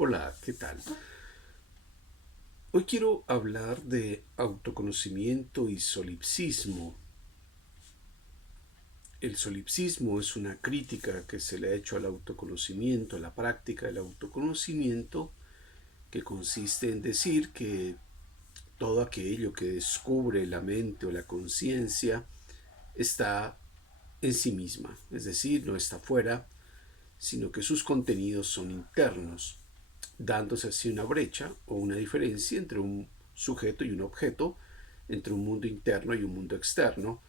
Hola, ¿qué tal? Hoy quiero hablar de autoconocimiento y solipsismo. El solipsismo es una crítica que se le ha hecho al autoconocimiento, a la práctica del autoconocimiento, que consiste en decir que todo aquello que descubre la mente o la conciencia está en sí misma, es decir, no está fuera, sino que sus contenidos son internos, dándose así una brecha o una diferencia entre un sujeto y un objeto, entre un mundo interno y un mundo externo,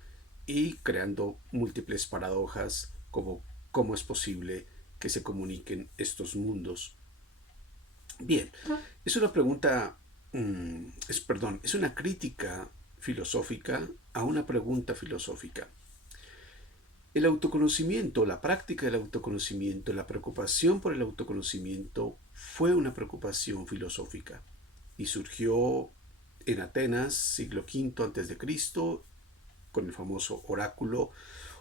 y creando múltiples paradojas como cómo es posible que se comuniquen estos mundos. Bien, es una pregunta, es una crítica filosófica a una pregunta filosófica. El autoconocimiento, la práctica del autoconocimiento, la preocupación por el autoconocimiento fue una preocupación filosófica y surgió en Atenas, siglo V antes de Cristo, con el famoso oráculo,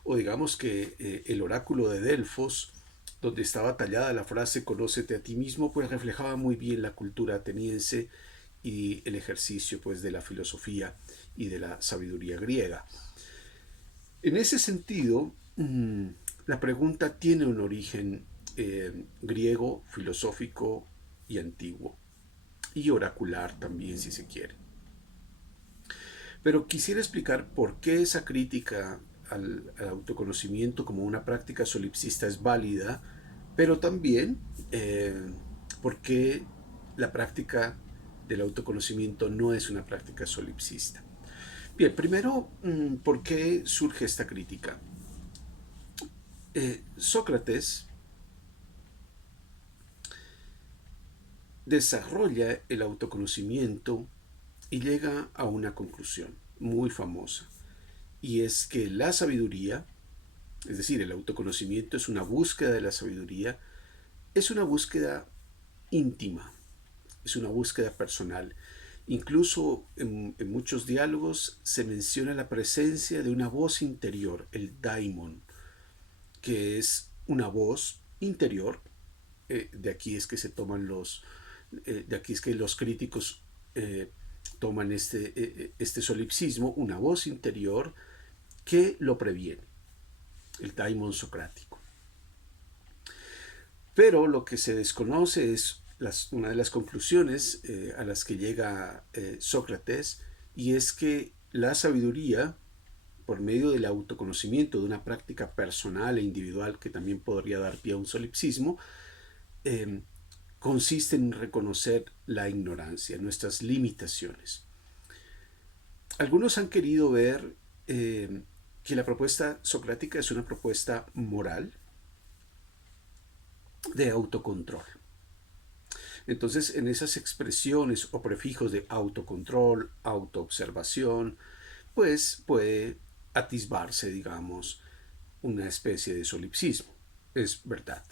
o digamos que el oráculo de Delfos, donde estaba tallada la frase conócete a ti mismo, pues reflejaba muy bien la cultura ateniense y el ejercicio pues de la filosofía y de la sabiduría griega. En ese sentido, la pregunta tiene un origen griego, filosófico y antiguo, y oracular también si se quiere. Pero quisiera explicar por qué esa crítica al autoconocimiento como una práctica solipsista es válida, pero también por qué la práctica del autoconocimiento no es una práctica solipsista. Bien, primero, ¿por qué surge esta crítica? Sócrates desarrolla el autoconocimiento y llega a una conclusión muy famosa, y es que la sabiduría, es decir, el autoconocimiento es una búsqueda de la sabiduría, es una búsqueda íntima, es una búsqueda personal. Incluso en muchos diálogos se menciona la presencia de una voz interior, el daimon, que es una voz interior. De aquí es que se toman de aquí es que los críticos toman este solipsismo, una voz interior que lo previene, el daimon socrático. Pero lo que se desconoce es una de las conclusiones a las que llega Sócrates, y es que la sabiduría, por medio del autoconocimiento, de una práctica personal e individual que también podría dar pie a un solipsismo, eh, consiste en reconocer la ignorancia, nuestras limitaciones. Algunos han querido ver que la propuesta socrática es una propuesta moral de autocontrol. Entonces, en esas expresiones o prefijos de autocontrol, autoobservación, pues puede atisbarse, digamos, una especie de solipsismo. Es verdad.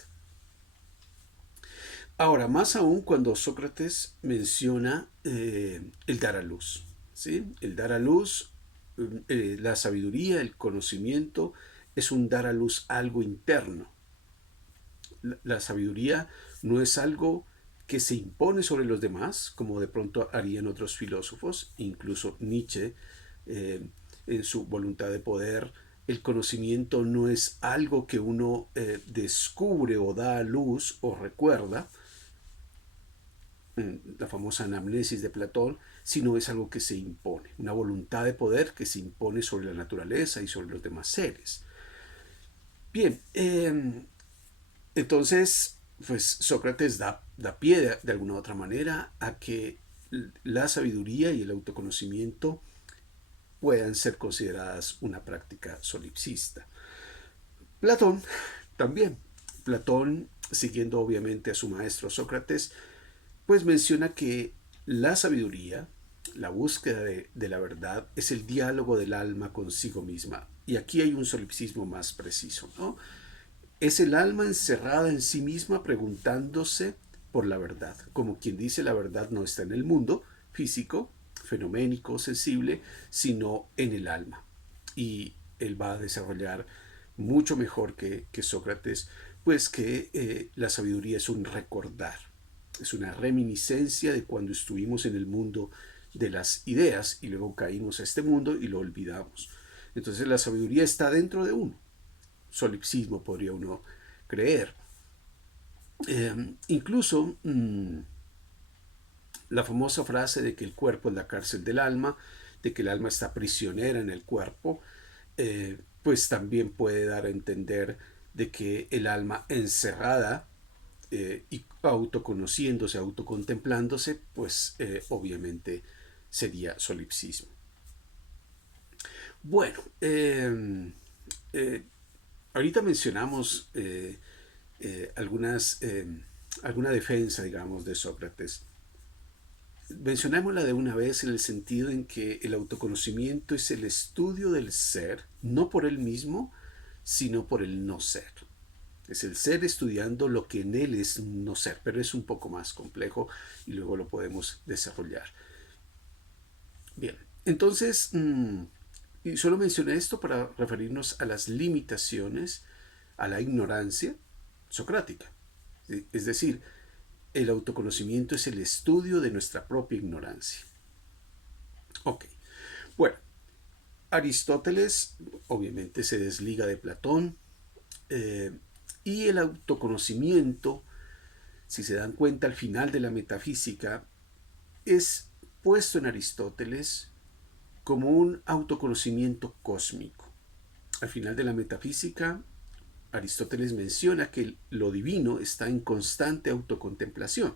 Ahora, más aún cuando Sócrates menciona el dar a luz, ¿sí? El dar a luz, la sabiduría, el conocimiento, es un dar a luz algo interno. La sabiduría no es algo que se impone sobre los demás, como de pronto harían otros filósofos, incluso Nietzsche, en su voluntad de poder. El conocimiento no es algo que uno descubre o da a luz o recuerda, la famosa anamnesis de Platón, sino es algo que se impone, una voluntad de poder que se impone sobre la naturaleza y sobre los demás seres. Bien, entonces, pues Sócrates da pie de alguna u otra manera a que la sabiduría y el autoconocimiento puedan ser consideradas una práctica solipsista. Platón también. Platón, siguiendo obviamente a su maestro Sócrates, pues menciona que la sabiduría, la búsqueda de la verdad, es el diálogo del alma consigo misma. Y aquí hay un solipsismo más preciso, ¿no? Es el alma encerrada en sí misma preguntándose por la verdad. Como quien dice, la verdad no está en el mundo físico, fenoménico, sensible, sino en el alma. Y él va a desarrollar mucho mejor que Sócrates, pues que la sabiduría es un recordar. Es una reminiscencia de cuando estuvimos en el mundo de las ideas y luego caímos a este mundo y lo olvidamos. Entonces la sabiduría está dentro de uno. Solipsismo podría uno creer. Incluso la famosa frase de que el cuerpo es la cárcel del alma, de que el alma está prisionera en el cuerpo, pues también puede dar a entender de que el alma encerrada y autoconociéndose, autocontemplándose, pues obviamente sería solipsismo. Bueno, eh, ahorita mencionamos alguna defensa, digamos, de Sócrates. Mencionémosla de una vez en el sentido en que el autoconocimiento es el estudio del ser, no por él mismo, sino por el no ser. Es el ser estudiando lo que en él es no ser, pero es un poco más complejo y luego lo podemos desarrollar. Bien, entonces, y solo mencioné esto para referirnos a las limitaciones, a la ignorancia socrática. Es decir, el autoconocimiento es el estudio de nuestra propia ignorancia. Ok, bueno, Aristóteles obviamente se desliga de Platón eh, y el autoconocimiento, si se dan cuenta al final de la metafísica, es puesto en Aristóteles como un autoconocimiento cósmico. Al final de la metafísica, Aristóteles menciona que lo divino está en constante autocontemplación.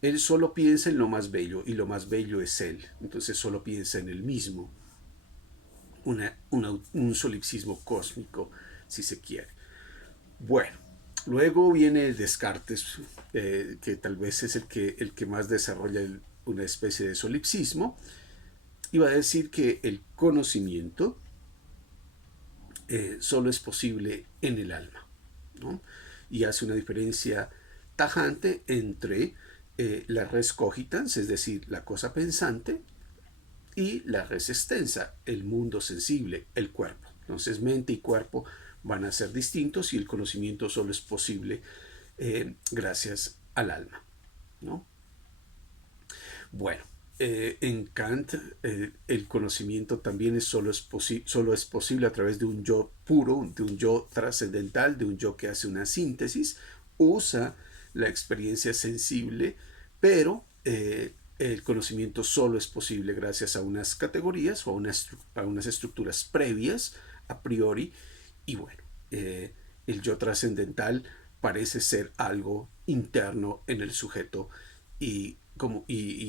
Él solo piensa en lo más bello y lo más bello es él. Entonces solo piensa en él mismo. Un solipsismo cósmico, si se quiere. Bueno, luego viene el Descartes, que tal vez es el que más desarrolla una especie de solipsismo. Y va a decir que el conocimiento solo es posible en el alma, ¿no? Y hace una diferencia tajante entre la res cogitans, es decir, la cosa pensante, y la res extensa, el mundo sensible, el cuerpo. Entonces mente y cuerpo van a ser distintos y el conocimiento solo es posible gracias al alma, ¿no? Bueno, en Kant el conocimiento también solo es posible a través de un yo puro, de un yo trascendental, de un yo que hace una síntesis, usa la experiencia sensible, pero el conocimiento solo es posible gracias a unas categorías o a unas estructuras previas a priori. Y bueno, el yo trascendental parece ser algo interno en el sujeto y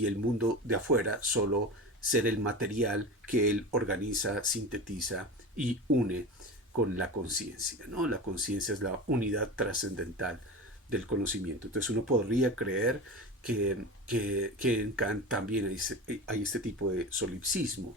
el mundo de afuera solo ser el material que él organiza, sintetiza y une con la conciencia, ¿no? La conciencia es la unidad trascendental del conocimiento. Entonces uno podría creer que en Kant también hay este tipo de solipsismo.